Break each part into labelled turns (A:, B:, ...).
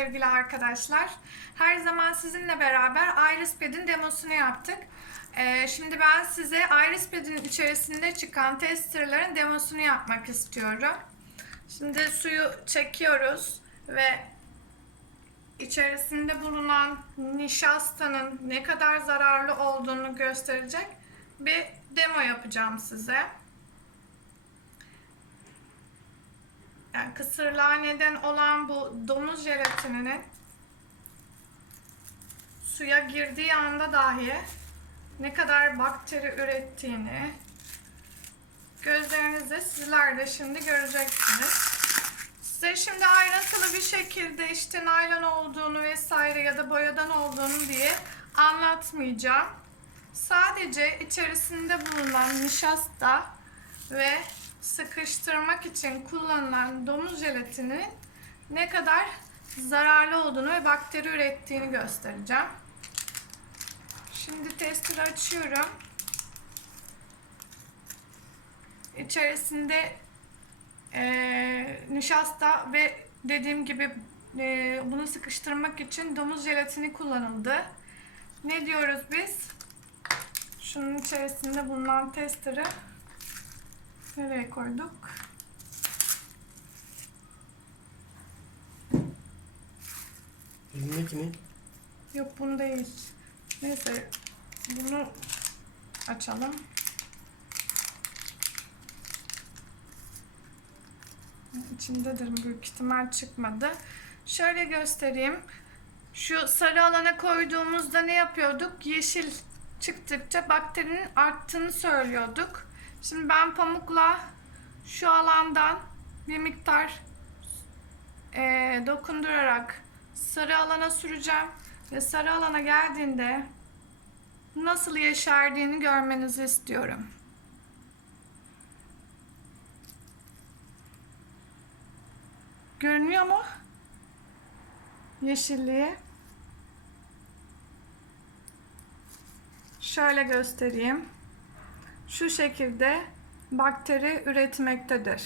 A: sevgili arkadaşlar. Her zaman sizinle beraber Irispad'in demosunu yaptık. Ee, şimdi ben size Irispad'in içerisinde çıkan testerların demosunu yapmak istiyorum. Şimdi suyu çekiyoruz ve içerisinde bulunan nişastanın ne kadar zararlı olduğunu gösterecek bir demo yapacağım size. Yani kısırlığa neden olan bu domuz jelatininin suya girdiği anda dahi ne kadar bakteri ürettiğini gözlerinizle sizler de şimdi göreceksiniz. Size şimdi ayrıntılı bir şekilde işte naylon olduğunu vesaire ya da boyadan olduğunu diye anlatmayacağım. Sadece içerisinde bulunan nişasta ve sıkıştırmak için kullanılan domuz jelatinin ne kadar zararlı olduğunu ve bakteri ürettiğini göstereceğim. Şimdi testleri açıyorum. İçerisinde eee, nişasta ve dediğim gibi eee, bunu sıkıştırmak için domuz jelatini kullanıldı. Ne diyoruz biz? Şunun içerisinde bulunan testleri nereye koyduk?
B: Elindeki ne?
A: Yok bunu değil. Neyse bunu açalım. İçindedir büyük ihtimal çıkmadı. Şöyle göstereyim. Şu sarı alana koyduğumuzda ne yapıyorduk? Yeşil çıktıkça bakterinin arttığını söylüyorduk. Şimdi ben pamukla şu alandan bir miktar eee, dokundurarak sarı alana süreceğim ve sarı alana geldiğinde nasıl yeşerdiğini görmenizi istiyorum. Görünüyor mu? Yeşilliği. Şöyle göstereyim. Şu şekilde bakteri üretmektedir.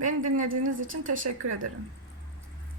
A: Beni dinlediğiniz için teşekkür ederim.